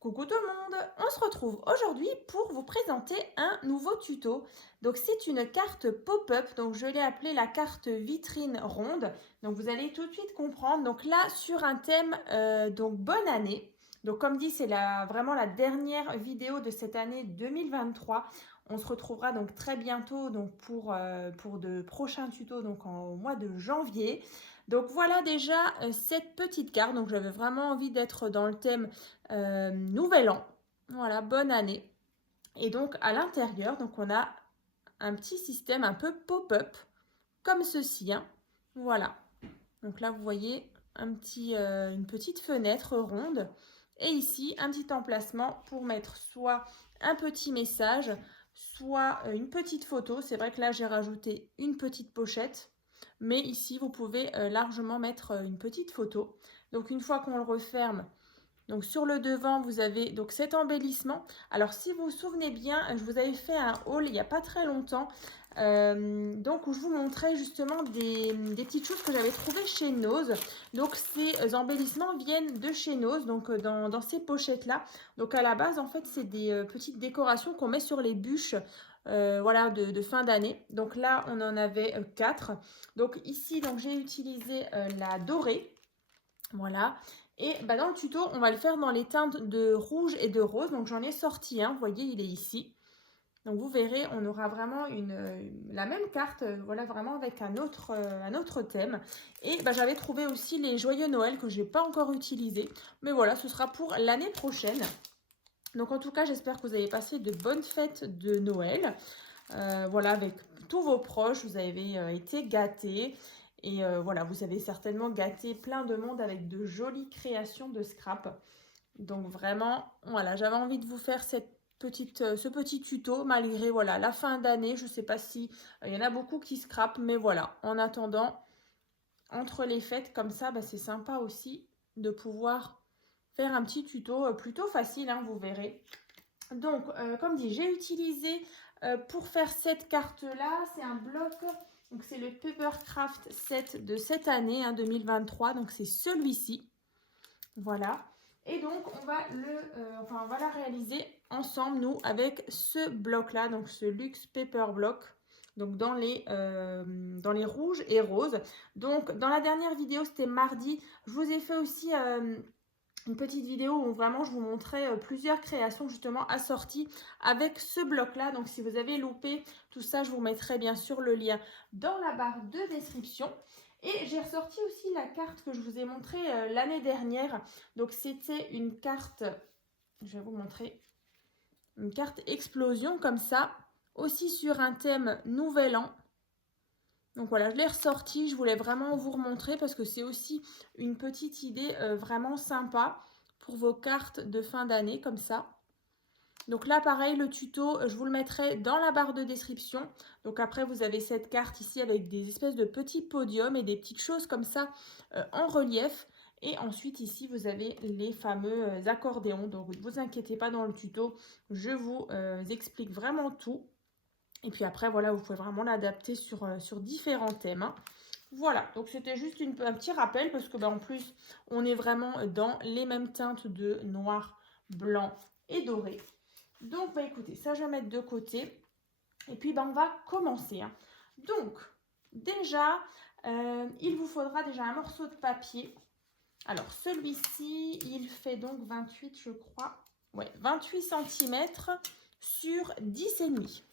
Coucou tout le monde, on se retrouve aujourd'hui pour vous présenter un nouveau tuto. Donc c'est une carte pop-up, donc je l'ai appelée la carte vitrine ronde. Donc vous allez tout de suite comprendre. Donc là sur un thème donc bonne année. Donc comme dit c'est vraiment la dernière vidéo de cette année 2023. On se retrouvera donc très bientôt donc pour de prochains tutos donc au mois de janvier. Donc voilà déjà cette petite carte. Donc j'avais vraiment envie d'être dans le thème nouvel an. Voilà, bonne année. Et donc à l'intérieur, donc on a un petit système un peu pop-up, comme ceci. Hein. Voilà. Donc là, vous voyez une petite fenêtre ronde. Et ici, un petit emplacement pour mettre soit un petit message, soit une petite photo. C'est vrai que là, j'ai rajouté une petite pochette. Mais ici, vous pouvez largement mettre une petite photo. Donc une fois qu'on le referme, donc sur le devant, vous avez donc cet embellissement. Alors si vous vous souvenez bien, je vous avais fait un haul il n'y a pas très longtemps, donc où je vous montrais justement des petites choses que j'avais trouvées chez Nose. Donc ces embellissements viennent de chez Nose, donc dans ces pochettes-là. Donc à la base, en fait, c'est des petites décorations qu'on met sur les bûches. Voilà, de fin d'année. Donc là, on en avait 4. Donc ici, donc j'ai utilisé la dorée. Voilà. Et bah, dans le tuto, on va le faire dans les teintes de rouge et de rose. Donc j'en ai sorti un, vous voyez, il est ici. Donc vous verrez, on aura vraiment la même carte, voilà, vraiment avec un autre thème. Et bah, j'avais trouvé aussi les joyeux Noël que je n'ai pas encore utilisés. Mais voilà, ce sera pour l'année prochaine. Donc en tout cas, j'espère que vous avez passé de bonnes fêtes de Noël. Voilà, avec tous vos proches, vous avez été gâtés. Et voilà, vous avez certainement gâté plein de monde avec de jolies créations de scrap. Donc vraiment, voilà, j'avais envie de vous faire ce petit tuto, malgré voilà, la fin d'année. Je ne sais pas si il y en a beaucoup qui scrapent, mais voilà, en attendant, entre les fêtes comme ça, bah, c'est sympa aussi de pouvoir faire un petit tuto plutôt facile, hein, vous verrez. Donc, comme dit, j'ai utilisé pour faire cette carte-là, c'est un bloc, donc c'est le Papercraft 7 de cette année, hein, 2023, donc c'est celui-ci, voilà. Et donc, on va la réaliser ensemble, nous, avec ce bloc-là, donc ce Luxe Paper Block, donc dans les rouges et roses. Donc, dans la dernière vidéo, c'était mardi, je vous ai fait aussi une petite vidéo où vraiment je vous montrais plusieurs créations justement assorties avec ce bloc là. Donc si vous avez loupé tout ça, je vous mettrai bien sûr le lien dans la barre de description. Et j'ai ressorti aussi la carte que je vous ai montrée l'année dernière. Donc c'était une carte, je vais vous montrer, une carte explosion comme ça, aussi sur un thème nouvel an. Donc voilà, je l'ai ressorti, je voulais vraiment vous remontrer parce que c'est aussi une petite idée vraiment sympa pour vos cartes de fin d'année comme ça. Donc là pareil, le tuto, je vous le mettrai dans la barre de description. Donc après vous avez cette carte ici avec des espèces de petits podiums et des petites choses comme ça en relief. Et ensuite ici vous avez les fameux accordéons. Donc ne vous inquiétez pas, dans le tuto, je vous explique vraiment tout. Et puis après, voilà, vous pouvez vraiment l'adapter sur différents thèmes. Hein. Voilà, donc c'était juste un petit rappel parce que en plus, on est vraiment dans les mêmes teintes de noir, blanc et doré. Donc, écoutez, ça, je vais mettre de côté. Et puis, on va commencer. Hein. Donc, déjà, il vous faudra déjà un morceau de papier. Alors, celui-ci, il fait donc 28, je crois. Ouais, 28 cm sur 10,5.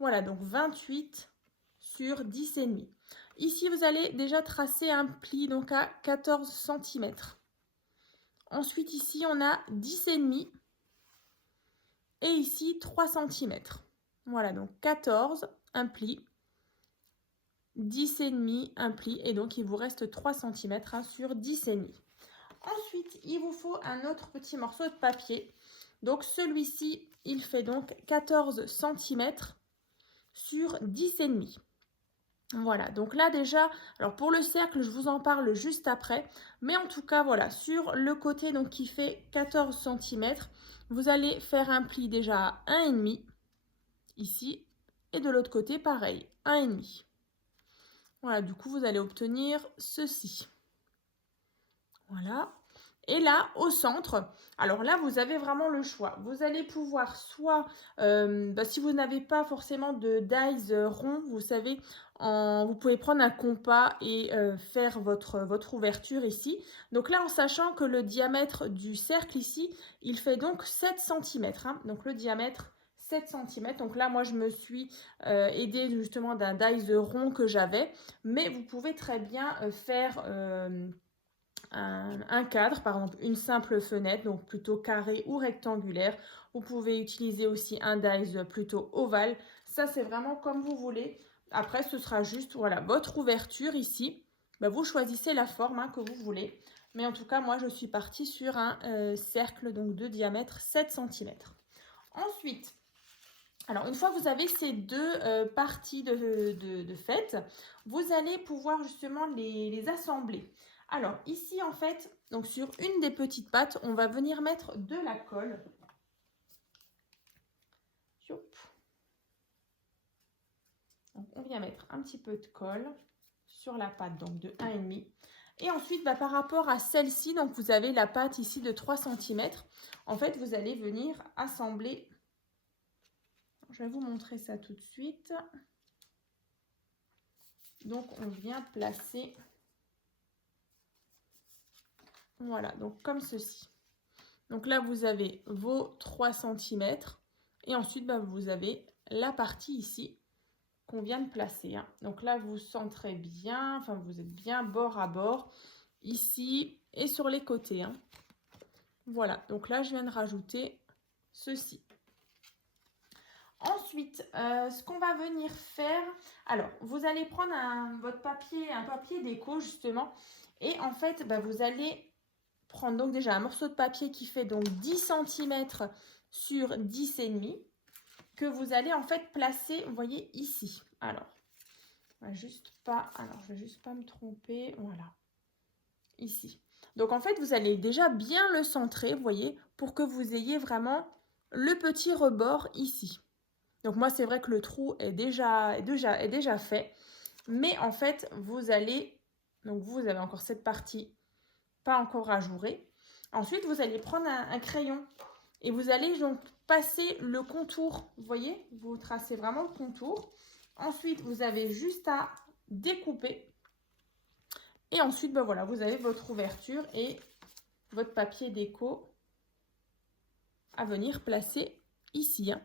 Voilà, donc 28 sur 10,5. Ici, vous allez déjà tracer un pli donc à 14 cm. Ensuite, ici, on a 10,5 et ici 3 cm. Voilà, donc 14, un pli, 10,5, un pli, et donc il vous reste 3 cm hein, sur 10,5. Ensuite, il vous faut un autre petit morceau de papier. Donc celui-ci, il fait donc 14 cm sur 10,5. Voilà, donc là déjà, alors pour le cercle, je vous en parle juste après. Mais en tout cas, voilà, sur le côté donc qui fait 14 cm, vous allez faire un pli déjà à 1,5 ici. Et de l'autre côté, pareil, 1,5. Voilà, du coup, vous allez obtenir ceci. Voilà. Et là, au centre, alors là, vous avez vraiment le choix. Vous allez pouvoir soit, si vous n'avez pas forcément de dies rond, vous savez, vous pouvez prendre un compas et faire votre ouverture ici. Donc là, en sachant que le diamètre du cercle ici, il fait donc 7 cm. Hein. Donc le diamètre, 7 cm. Donc là, moi, je me suis aidée justement d'un dies rond que j'avais. Mais vous pouvez très bien faire un cadre, par exemple une simple fenêtre, donc plutôt carré ou rectangulaire. Vous pouvez utiliser aussi un dies plutôt ovale. Ça, c'est vraiment comme vous voulez. Après, ce sera juste voilà, votre ouverture ici. Vous choisissez la forme que vous voulez. Mais en tout cas, moi, je suis partie sur un cercle donc, de diamètre 7 cm. Ensuite, alors une fois que vous avez ces deux parties de fête, vous allez pouvoir justement les assembler. Alors ici en fait, donc sur une des petites pattes, on va venir mettre de la colle. Donc, on vient mettre un petit peu de colle sur la patte donc de 1,5. Et ensuite, par rapport à celle-ci, donc vous avez la patte ici de 3 cm. En fait, vous allez venir assembler. Je vais vous montrer ça tout de suite. Donc, on vient placer. Voilà, donc comme ceci. Donc là, vous avez vos 3 cm. Et ensuite, vous avez la partie ici qu'on vient de placer. Hein. Donc là, vous centrez bien, enfin, vous êtes bien bord à bord, ici et sur les côtés. Hein. Voilà, donc là, je viens de rajouter ceci. Ensuite, ce qu'on va venir faire, alors, vous allez prendre votre papier, un papier déco, justement, et en fait, vous allez prendre donc déjà un morceau de papier qui fait donc 10 cm sur 10,5 que vous allez en fait placer, vous voyez, ici. Alors, je vais juste pas me tromper, voilà, ici. Donc en fait, vous allez déjà bien le centrer, vous voyez, pour que vous ayez vraiment le petit rebord ici. Donc moi, c'est vrai que le trou est déjà fait, mais en fait, vous allez, donc vous avez encore cette partie pas encore ajourée. Ensuite, vous allez prendre un crayon et vous allez donc passer le contour. Vous voyez, vous tracez vraiment le contour. Ensuite, vous avez juste à découper. Et ensuite, voilà, vous avez votre ouverture et votre papier déco à venir placer ici. Hein.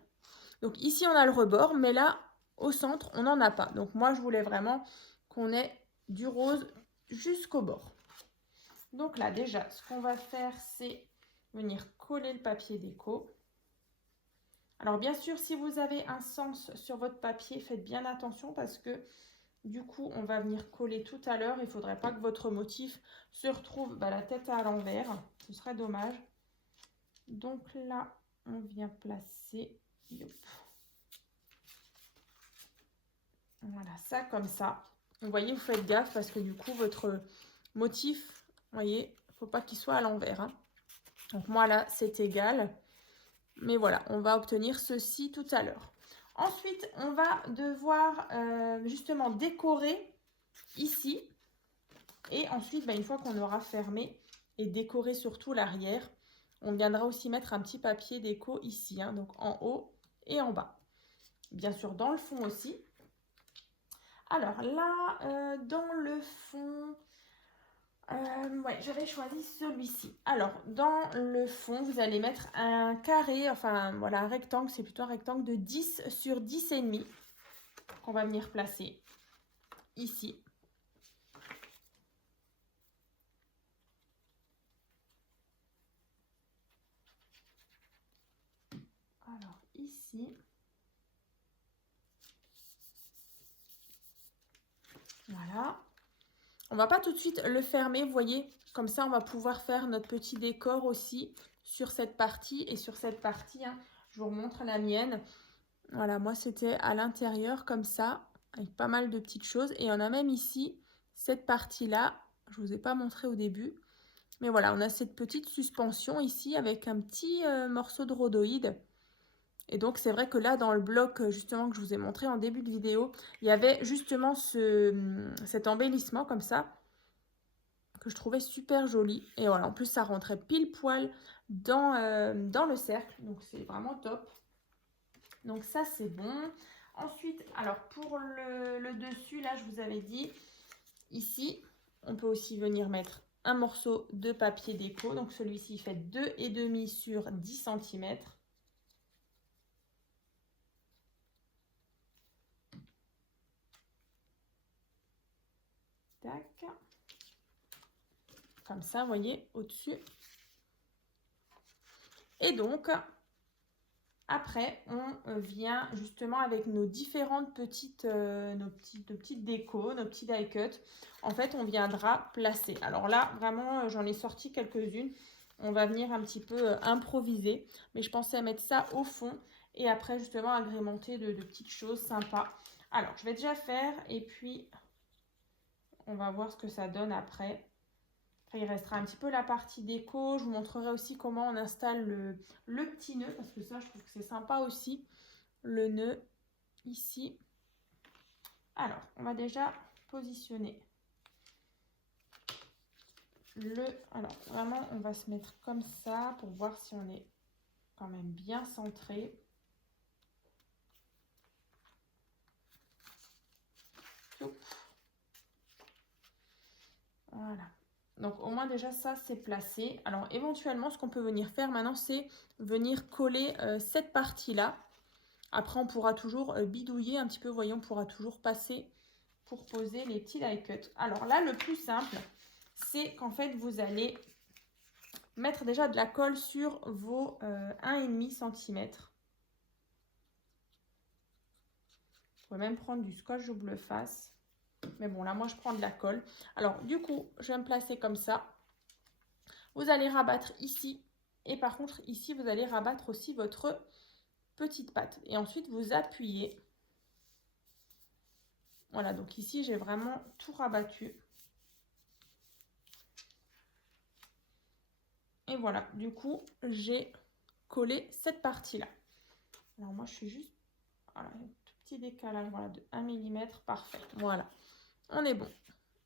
Donc ici, on a le rebord, mais là, au centre, on n'en a pas. Donc moi, je voulais vraiment qu'on ait du rose jusqu'au bord. Donc là, déjà, ce qu'on va faire, c'est venir coller le papier déco. Alors bien sûr, si vous avez un sens sur votre papier, faites bien attention parce que du coup, on va venir coller tout à l'heure. Il ne faudrait pas que votre motif se retrouve la tête à l'envers. Ce serait dommage. Donc là, on vient placer. Yop. Voilà, ça comme ça. Vous voyez, vous faites gaffe parce que du coup, votre motif, vous voyez, il ne faut pas qu'il soit à l'envers. Hein. Donc moi là, c'est égal. Mais voilà, on va obtenir ceci tout à l'heure. Ensuite, on va devoir justement décorer ici. Et ensuite, une fois qu'on aura fermé et décoré surtout l'arrière, on viendra aussi mettre un petit papier déco ici, hein, donc en haut et en bas. Bien sûr, dans le fond aussi. Alors là, dans le fond, j'avais choisi celui-ci. Alors, dans le fond, vous allez mettre un carré, enfin voilà, un rectangle, c'est plutôt un rectangle de 10 sur 10,5 qu'on va venir placer ici. Alors, ici. Voilà. On va pas tout de suite le fermer, vous voyez. Comme ça, on va pouvoir faire notre petit décor aussi sur cette partie et sur cette partie. Hein, je vous remontre la mienne. Voilà, moi, c'était à l'intérieur comme ça, avec pas mal de petites choses. Et on a même ici, cette partie-là, je ne vous ai pas montré au début. Mais voilà, on a cette petite suspension ici avec un petit morceau de rhodoïde. Et donc, c'est vrai que là, dans le bloc, justement, que je vous ai montré en début de vidéo, il y avait justement cet embellissement comme ça, que je trouvais super joli. Et voilà, en plus ça rentrait pile poil dans le cercle, donc c'est vraiment top. Donc ça c'est bon. Ensuite, alors pour le dessus, là je vous avais dit, ici, on peut aussi venir mettre un morceau de papier déco. Donc celui-ci fait 2,5 sur 10 cm. Tac. Comme ça, vous voyez, au-dessus. Et donc, après, on vient justement avec nos différentes petites, nos petites décos, nos petits die cuts. En fait, on viendra placer. Alors là, vraiment, j'en ai sorti quelques-unes. On va venir un petit peu improviser. Mais je pensais mettre ça au fond. Et après, justement, agrémenter de petites choses sympas. Alors, je vais déjà faire. Et puis, on va voir ce que ça donne après. Après, il restera un petit peu la partie déco. Je vous montrerai aussi comment on installe le petit nœud. Parce que ça, je trouve que c'est sympa aussi. Le nœud ici. Alors, on va déjà positionner alors, vraiment, on va se mettre comme ça pour voir si on est quand même bien centré. Voilà. Donc, au moins, déjà, ça, c'est placé. Alors, éventuellement, ce qu'on peut venir faire maintenant, c'est venir coller cette partie-là. Après, on pourra toujours bidouiller un petit peu. Vous voyez, on pourra toujours passer pour poser les petits die cuts. Alors là, le plus simple, c'est qu'en fait, vous allez mettre déjà de la colle sur vos 1,5 cm. Vous pouvez même prendre du scotch double face. Mais bon, là, moi, je prends de la colle. Alors, du coup, je vais me placer comme ça. Vous allez rabattre ici. Et par contre, ici, vous allez rabattre aussi votre petite patte. Et ensuite, vous appuyez. Voilà, donc ici, j'ai vraiment tout rabattu. Et voilà, du coup, j'ai collé cette partie-là. Alors, moi, je suis juste... Voilà, un tout petit décalage, voilà, de 1 mm. Parfait, voilà. On est bon.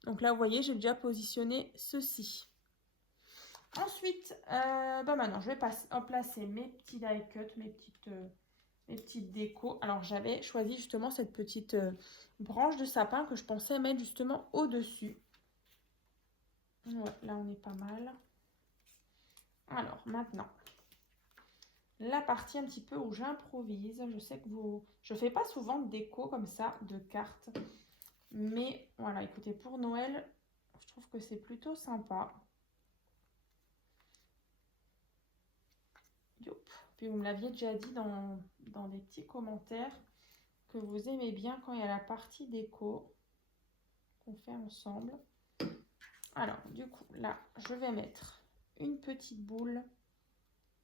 Donc là, vous voyez, j'ai déjà positionné ceci. Ensuite, maintenant, je vais placer mes petits die cuts, mes petites décos. Alors, j'avais choisi justement cette petite branche de sapin que je pensais mettre justement au-dessus. Ouais, là, on est pas mal. Alors, maintenant, la partie un petit peu où j'improvise. Je sais que je fais pas souvent de déco comme ça, de cartes. Mais voilà, écoutez, pour Noël, je trouve que c'est plutôt sympa. Puis vous me l'aviez déjà dit dans des petits commentaires que vous aimez bien quand il y a la partie déco qu'on fait ensemble. Alors, du coup, là, je vais mettre une petite boule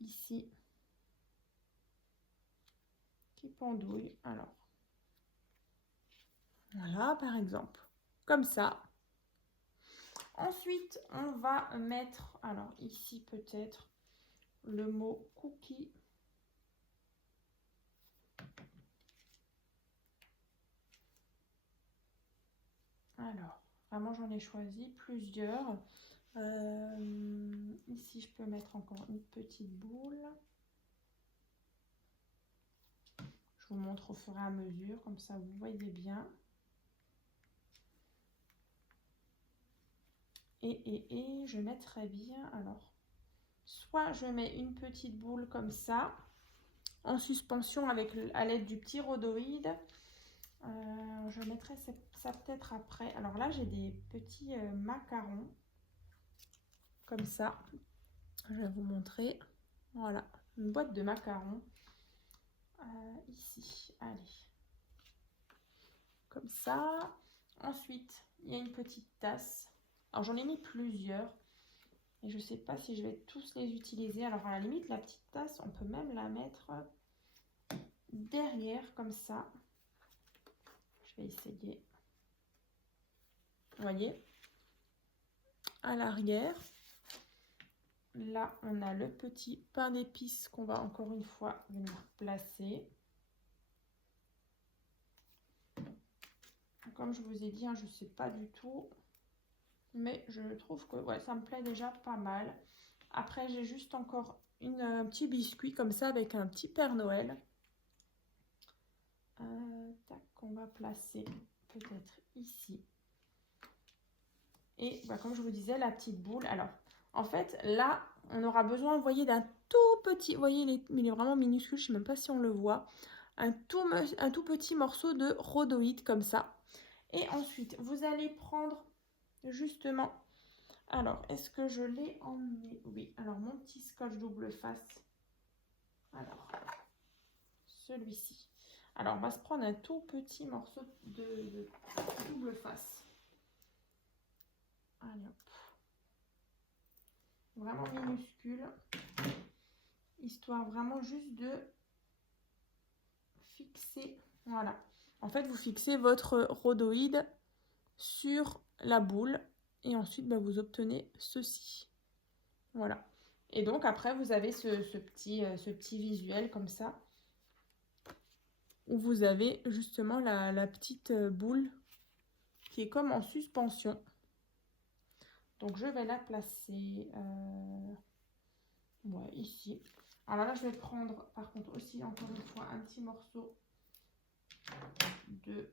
ici qui pendouille. Alors, voilà, par exemple, comme ça. Ensuite, on va mettre, alors ici peut-être, le mot cookie. Alors, vraiment, j'en ai choisi plusieurs. Ici, je peux mettre encore une petite boule. Je vous montre au fur et à mesure, comme ça vous voyez bien. Et je mettrai bien, alors, soit je mets une petite boule comme ça, en suspension avec à l'aide du petit rhodoïde. Je mettrai ça peut-être après. Alors là, j'ai des petits macarons, comme ça. Je vais vous montrer. Voilà, une boîte de macarons. Ici, allez. Comme ça. Ensuite, il y a une petite tasse. Alors, j'en ai mis plusieurs. Et je ne sais pas si je vais tous les utiliser. Alors, à la limite, la petite tasse, on peut même la mettre derrière, comme ça. Je vais essayer. Vous voyez, à l'arrière. Là, on a le petit pain d'épices qu'on va encore une fois venir placer. Comme je vous ai dit, hein, je ne sais pas du tout Mais je trouve que ouais, ça me plaît déjà pas mal. Après, j'ai juste encore un petit biscuit comme ça avec un petit Père Noël. Tac, on va placer peut-être ici. Et bah, comme je vous disais, la petite boule. Alors, en fait, là, on aura besoin, vous voyez, d'un tout petit... Vous voyez, il est vraiment minuscule, je ne sais même pas si on le voit. Un tout petit morceau de rhodoïde comme ça. Et ensuite, vous allez prendre justement... Alors, est-ce que je l'ai emmené? Oui, alors mon petit scotch double face. Alors, celui-ci. Alors, on va se prendre un tout petit morceau de double face. Allez, hop. Vraiment minuscule. Histoire vraiment juste de fixer. Voilà. En fait, vous fixez votre rhodoïde sur la boule. Et ensuite, bah, vous obtenez ceci. Voilà. Et donc, après, vous avez ce petit visuel comme ça. Où vous avez justement la petite boule qui est comme en suspension. Donc, je vais la placer ouais, ici. Alors là, je vais prendre, par contre, aussi, encore une fois, un petit morceau de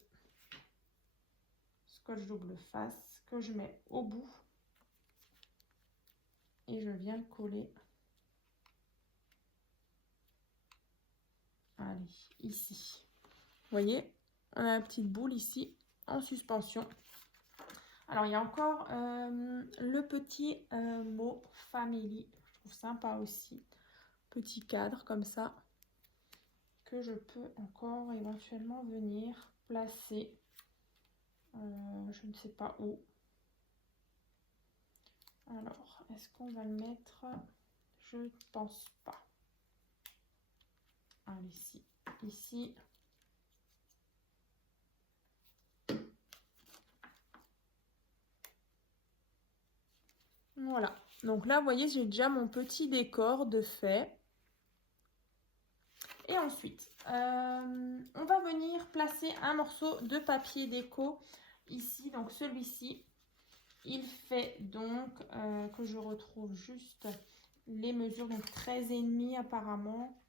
scotch double face que je mets au bout. Et je viens coller. Allez, ici. Vous voyez, on a la petite boule ici, en suspension. Alors, il y a encore le petit mot family. Je trouve sympa aussi. Petit cadre comme ça. Que je peux encore éventuellement venir placer. Je ne sais pas où. Alors, est-ce qu'on va le mettre? Je ne pense pas. Allez, ici. Voilà. Donc là, vous voyez, j'ai déjà mon petit décor de fait. Et ensuite, on va venir placer un morceau de papier déco ici. Donc celui-ci, il fait donc, que je retrouve juste les mesures, donc 13,5 apparemment.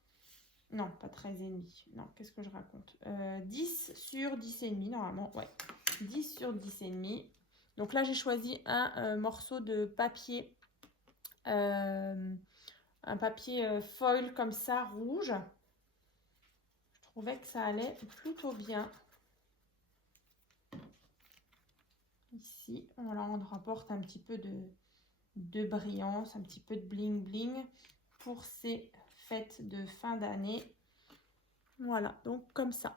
Non, pas 13,5. Non, qu'est-ce que je raconte? 10 sur 10,5 normalement, ouais. 10 sur 10,5. Donc là, j'ai choisi un morceau de papier, un papier foil comme ça, rouge. Je trouvais que ça allait plutôt bien. Ici, voilà, on rapporte un petit peu de brillance, un petit peu de bling bling pour ces fêtes de fin d'année. Voilà, donc comme ça.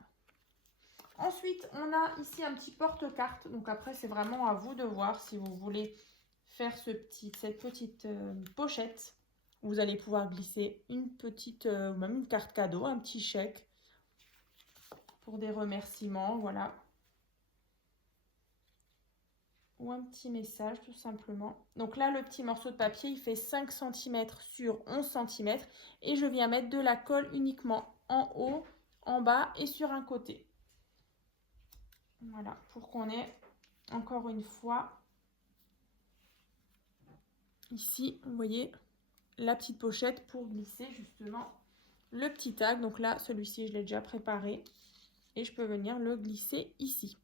Ensuite, on a ici un petit porte-carte. Donc après, c'est vraiment à vous de voir si vous voulez faire cette petite pochette. Vous allez pouvoir glisser une petite, même une carte cadeau, un petit chèque pour des remerciements, voilà. Ou un petit message tout simplement. Donc là, le petit morceau de papier, il fait 5 cm sur 11 cm. Et je viens mettre de la colle uniquement en haut, en bas et sur un côté. Voilà, pour qu'on ait encore une fois ici, vous voyez, la petite pochette pour glisser justement le petit tag. Donc là, celui-ci, je l'ai déjà préparé. Et je peux venir le glisser ici.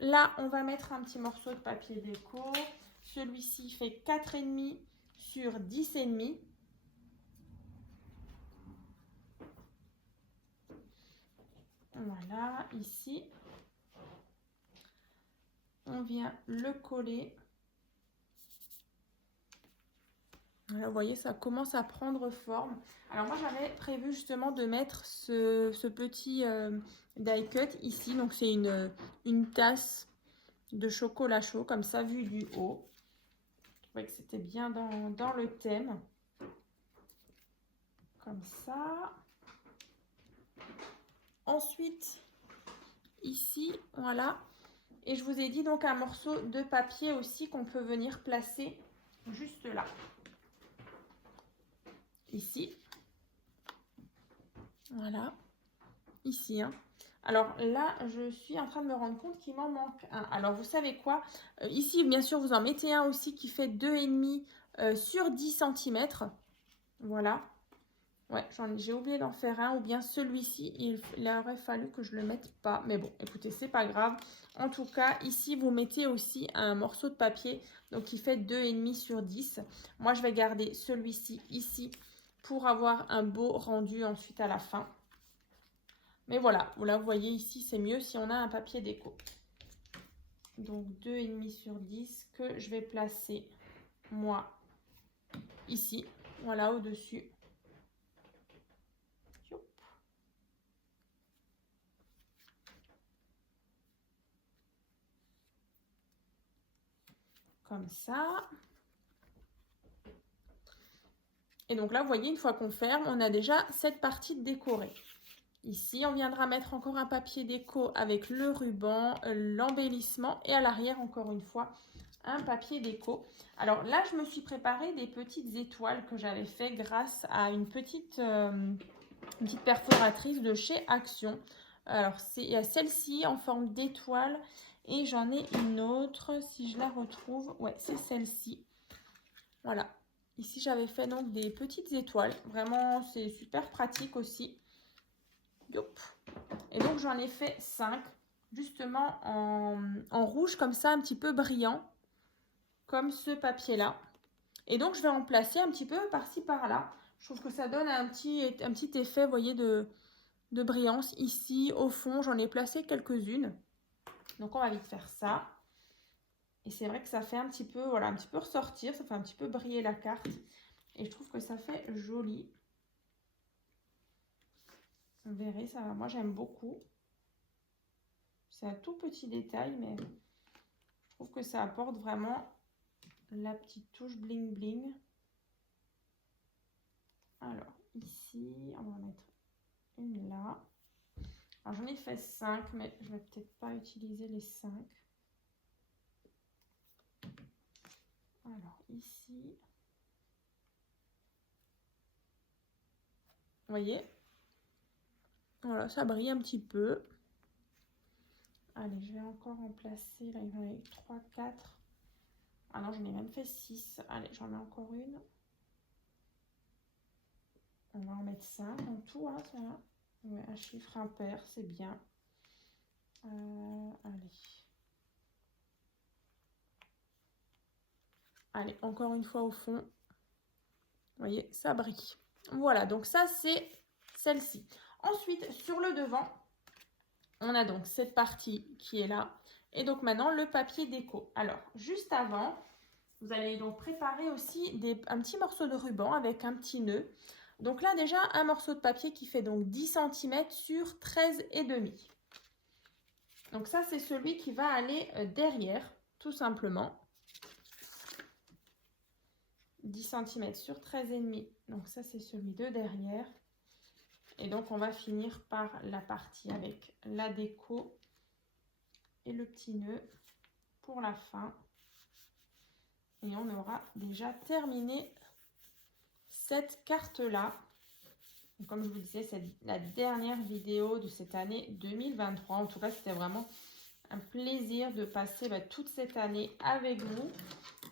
Là, on va mettre un petit morceau de papier déco. Celui-ci fait 4,5 sur 10,5. Voilà, ici. On vient le coller. Voilà, vous voyez, ça commence à prendre forme. Alors moi, j'avais prévu justement de mettre ce petit die cut ici. Donc c'est une tasse de chocolat chaud, comme ça, vue du haut. Je trouvais que c'était bien dans le thème. Comme ça. Ensuite, ici, voilà. Et je vous ai dit donc un morceau de papier aussi qu'on peut venir placer juste là. Ici. Voilà. Ici. Hein. Alors là, je suis en train de me rendre compte qu'il m'en manque un. Alors vous savez quoi? Ici, bien sûr, vous en mettez un aussi qui fait 2,5 sur 10 cm. Voilà. Ouais, j'ai oublié d'en faire un. Ou bien celui-ci, il aurait fallu que je le mette pas. Mais bon, écoutez, c'est pas grave. En tout cas, ici, vous mettez aussi un morceau de papier. Donc, qui fait 2,5 sur 10. Moi, je vais garder celui-ci ici pour avoir un beau rendu ensuite à la fin. Mais voilà, là vous voyez ici, c'est mieux si on a un papier déco. Donc 2,5 sur 10 que je vais placer, moi, ici. Voilà, au-dessus. Comme ça. Et donc là, vous voyez, une fois qu'on ferme, on a déjà cette partie décorée. Ici, on viendra mettre encore un papier déco avec le ruban, l'embellissement et à l'arrière, encore une fois, un papier déco. Alors là, je me suis préparé des petites étoiles que j'avais fait grâce à une petite perforatrice de chez Action. Alors, il y a celle-ci en forme d'étoile et j'en ai une autre, si je la retrouve. Ouais, c'est celle-ci. Voilà. Ici, j'avais fait donc des petites étoiles. Vraiment, c'est super pratique aussi. Yop. Et donc, j'en ai fait 5, justement en rouge, comme ça, un petit peu brillant, comme ce papier-là. Et donc, je vais en placer un petit peu par-ci, par-là. Je trouve que ça donne un petit effet, vous voyez, de brillance. Ici, au fond, j'en ai placé quelques-unes. Donc, on va vite faire ça. Et c'est vrai que ça fait un petit peu, voilà, un petit peu ressortir. Ça fait un petit peu briller la carte. Et je trouve que ça fait joli. Vous verrez, ça, moi, j'aime beaucoup. C'est un tout petit détail, mais je trouve que ça apporte vraiment la petite touche bling bling. Alors, ici, on va en mettre une là. Alors, j'en ai fait 5, mais je vais peut-être pas utiliser les 5. Alors, ici. Vous voyez? Voilà, ça brille un petit peu. Allez, je vais encore en placer. Là, il y en a 3, 4. Ah non, j'en ai même fait 6. Allez, j'en ai encore une. On va en mettre 5 en tout, hein, ça. Ouais, un chiffre impair, c'est bien. Allez. Allez, encore une fois au fond. Vous voyez, ça brille. Voilà, donc ça, c'est celle-ci. Ensuite, sur le devant, on a donc cette partie qui est là. Et donc maintenant, le papier déco. Alors, juste avant, vous allez donc préparer aussi un petit morceau de ruban avec un petit nœud. Donc là, déjà, un morceau de papier qui fait donc 10 cm sur 13,5. Donc ça, c'est celui qui va aller derrière, tout simplement. 10 cm sur 13,5. Donc ça, c'est celui de derrière. Et donc, on va finir par la partie avec la déco et le petit nœud pour la fin. Et on aura déjà terminé cette carte-là. Comme je vous disais, c'est la dernière vidéo de cette année 2023. En tout cas, c'était vraiment un plaisir de passer toute cette année avec vous.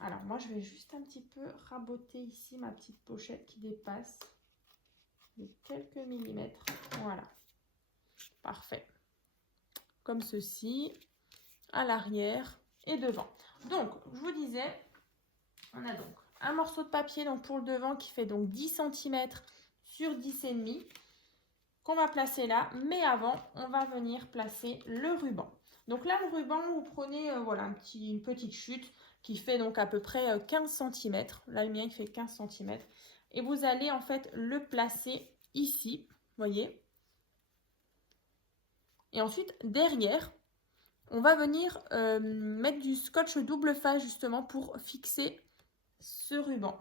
Alors, moi, je vais juste un petit peu raboter ici ma petite pochette qui dépasse de quelques millimètres. Voilà. Parfait. Comme ceci, à l'arrière et devant. Donc, je vous disais, on a donc un morceau de papier donc pour le devant qui fait donc 10 cm sur 10,5 qu'on va placer là. Mais avant, on va venir placer le ruban. Donc là, le ruban, vous prenez voilà, une petite chute qui fait donc à peu près 15 cm. Là, le mien, il fait 15 cm. Et vous allez en fait le placer ici, vous voyez. Et ensuite, derrière, on va venir mettre du scotch double face justement pour fixer ce ruban.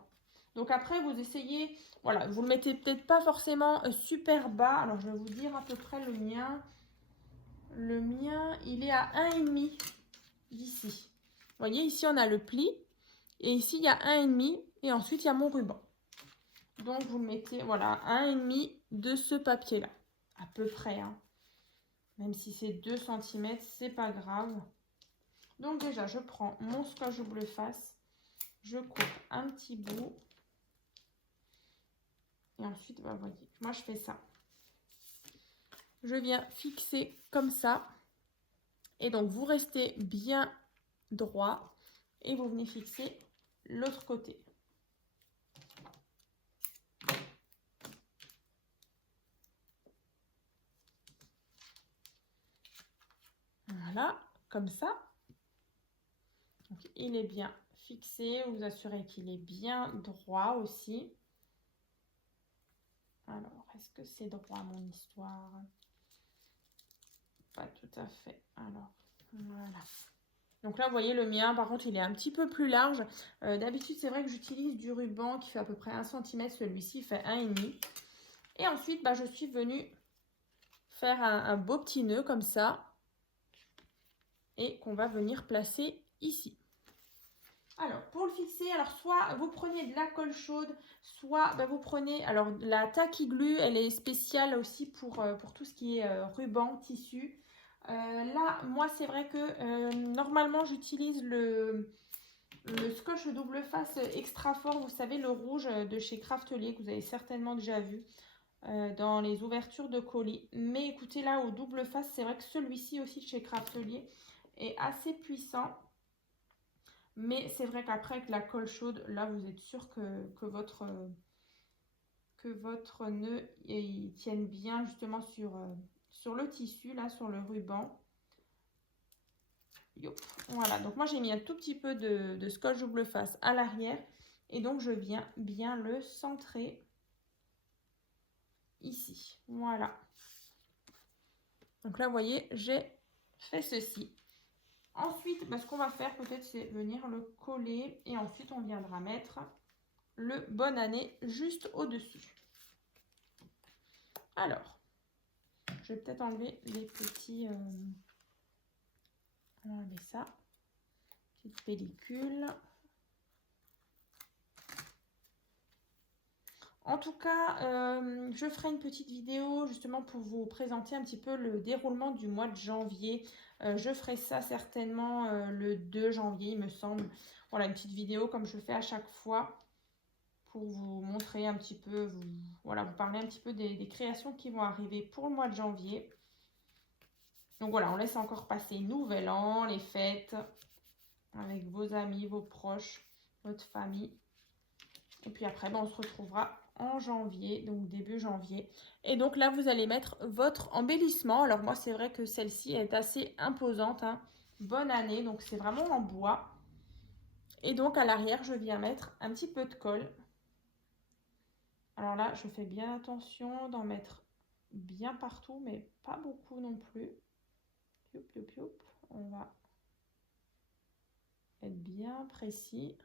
Donc après, vous essayez, voilà, vous le mettez peut-être pas forcément super bas. Alors, je vais vous dire à peu près le mien. Le mien, il est à 1,5 d'ici. Vous voyez, ici, on a le pli. Et ici, il y a 1,5 et ensuite, il y a mon ruban. Donc, vous le mettez, voilà, 1,5 de ce papier-là. À peu près, hein. Même si c'est 2 cm, c'est pas grave. Donc déjà, je prends mon scotch double face. Je coupe un petit bout. Et ensuite, bah, vous voyez, moi je fais ça. Je viens fixer comme ça. Et donc, vous restez bien droit. Et vous venez fixer l'autre côté. Voilà, comme ça. Donc, il est bien fixé. Vous assurez qu'il est bien droit aussi. Alors, est-ce que c'est droit mon histoire? Pas tout à fait. Alors, voilà. Donc là, vous voyez, le mien, par contre, il est un petit peu plus large. D'habitude, c'est vrai que j'utilise du ruban qui fait à peu près 1 cm. Celui-ci fait 1,5. Et ensuite, bah, je suis venue faire un beau petit nœud comme ça. Et qu'on va venir placer ici. Alors, pour le fixer, alors soit vous prenez de la colle chaude, soit bah, vous prenez, alors la tacky glue, elle est spéciale aussi pour tout ce qui est ruban, tissu. Là, moi, c'est vrai que normalement, j'utilise le scotch double face extra fort, vous savez, le rouge de chez Craftelier, que vous avez certainement déjà vu dans les ouvertures de colis. Mais écoutez, là, au double face, c'est vrai que celui-ci aussi de chez Craftelier est assez puissant. Mais c'est vrai qu'après, avec la colle chaude, là, vous êtes sûr que votre nœud il tienne bien justement sur le tissu, là, sur le ruban. Yop. Voilà, donc moi, j'ai mis un tout petit peu de scotch double face à l'arrière. Et donc, je viens bien le centrer ici. Voilà. Donc là, vous voyez, j'ai fait ceci. Ensuite, bah, ce qu'on va faire peut-être, c'est venir le coller. Et ensuite, on viendra mettre le bonne année juste au-dessus. Alors, je vais peut-être enlever les petits... on va enlever ça. Petite pellicule. En tout cas, je ferai une petite vidéo justement pour vous présenter un petit peu le déroulement du mois de janvier. Je ferai ça certainement le 2 janvier, il me semble. Voilà, une petite vidéo comme je fais à chaque fois pour vous montrer un petit peu, voilà, vous parler un petit peu des créations qui vont arriver pour le mois de janvier. Donc voilà, on laisse encore passer Nouvel An, les fêtes, avec vos amis, vos proches, votre famille. Et puis après, ben, on se retrouvera en janvier, donc début janvier. Et donc là, vous allez mettre votre embellissement. Alors moi, c'est vrai que celle-ci est assez imposante, hein. Bonne année, donc c'est vraiment en bois. Et donc à l'arrière, je viens mettre un petit peu de colle. Alors là, je fais bien attention d'en mettre bien partout, mais pas beaucoup non plus. Youp, youp, youp. On va être bien précis.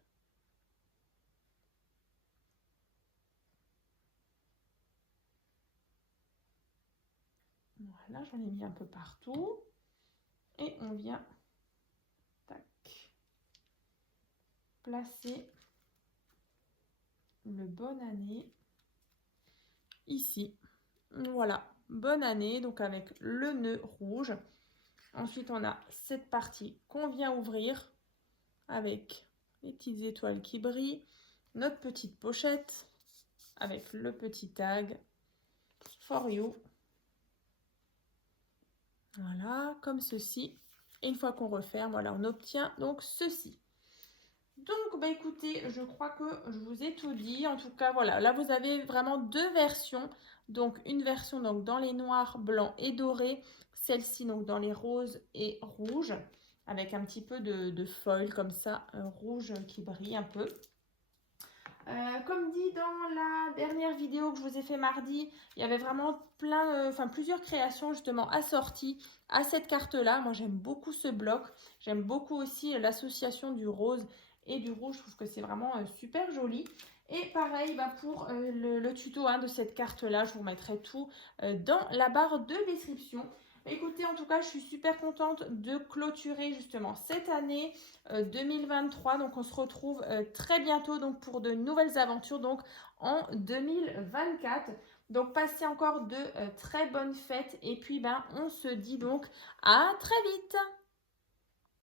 Voilà, j'en ai mis un peu partout. Et on vient tac, placer le bonne année ici. Voilà, bonne année, donc avec le nœud rouge. Ensuite, on a cette partie qu'on vient ouvrir avec les petites étoiles qui brillent. Notre petite pochette avec le petit tag For You. Voilà, comme ceci. Et une fois qu'on referme, voilà, on obtient donc ceci. Donc, bah écoutez, je crois que je vous ai tout dit. En tout cas, voilà, là vous avez vraiment deux versions. Donc, une version donc, dans les noirs, blancs et dorés. Celle-ci donc dans les roses et rouges. Avec un petit peu de foil comme ça, rouge qui brille un peu. Comme dit dans la dernière vidéo que je vous ai fait mardi, il y avait vraiment plusieurs créations justement assorties à cette carte-là. Moi, j'aime beaucoup ce bloc. J'aime beaucoup aussi l'association du rose et du rouge. Je trouve que c'est vraiment super joli. Et pareil, bah, pour le tuto de cette carte-là, je vous mettrai tout dans la barre de description. Écoutez, en tout cas, je suis super contente de clôturer justement cette année 2023. Donc, on se retrouve très bientôt donc, pour de nouvelles aventures donc, en 2024. Donc passez encore de très bonnes fêtes et puis ben on se dit donc à très vite.